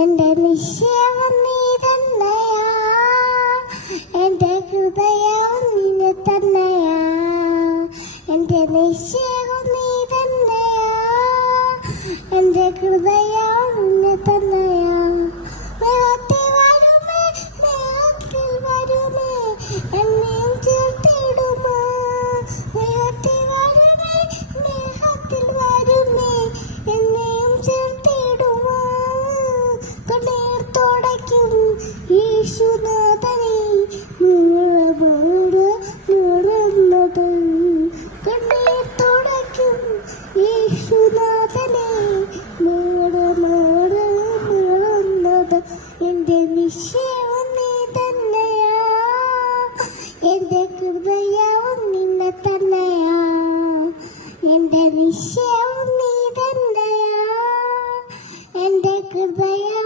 എന്റെ നിശ്ചയം നീ തന്നെയാ, എന്റെ ഹൃദയം നിന്നെ തന്നെയാ. എന്റെ നിശ്ചയം നീ തന്നെയാ, എന്റെ ഹൃദയം നിന്നെ തന്നെയാ. മേഘത്തിൽ വരുമേ, മേഘത്തിൽ വരുമേ, എന്നെയും ചേർത്തിടുമോ. മേഘത്തിൽ വരുമേ, മേഘത്തിൽ വരുമേ, എന്നെയും ചേർത്തിടുമോ. കണ്ണീർ തുടയ്ക്കും യേശുനാഥനെ, നീളുന്നത്. കണ്ണീർ തുടയ്ക്കും യേശുനാഥനെ, നീളുന്നത്. എന്റെ നിശ്ചയം നീ തന്നെയാ, എന്റെ ഹൃദയവും നിന്നെ തന്നെയാ. എന്റെ നിശ്ചയം നീ തന്നെയാ, എന്റെ ഹൃദയം